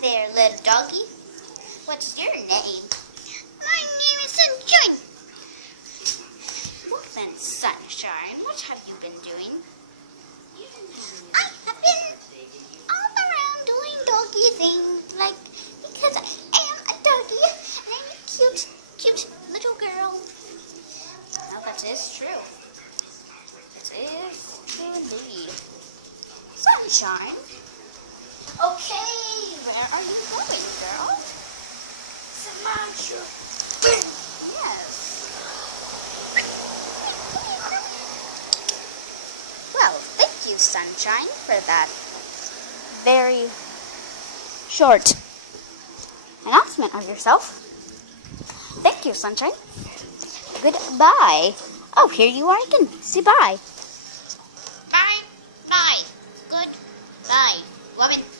there, little doggy. What's your name? My name is Sunshine. Well then, Sunshine, what have you been doing? I have been all around doing doggy things, like, because I am a doggy and I'm a cute, cute little girl. Well, that is true. It is true indeed. Sunshine? Okay, where are you going, girl? Sumatra. Yes. Well, thank you, Sunshine, for that very short announcement of yourself. Thank you, Sunshine. Goodbye. Oh, here you are again. Say bye. Bye. Bye. Goodbye. Robin.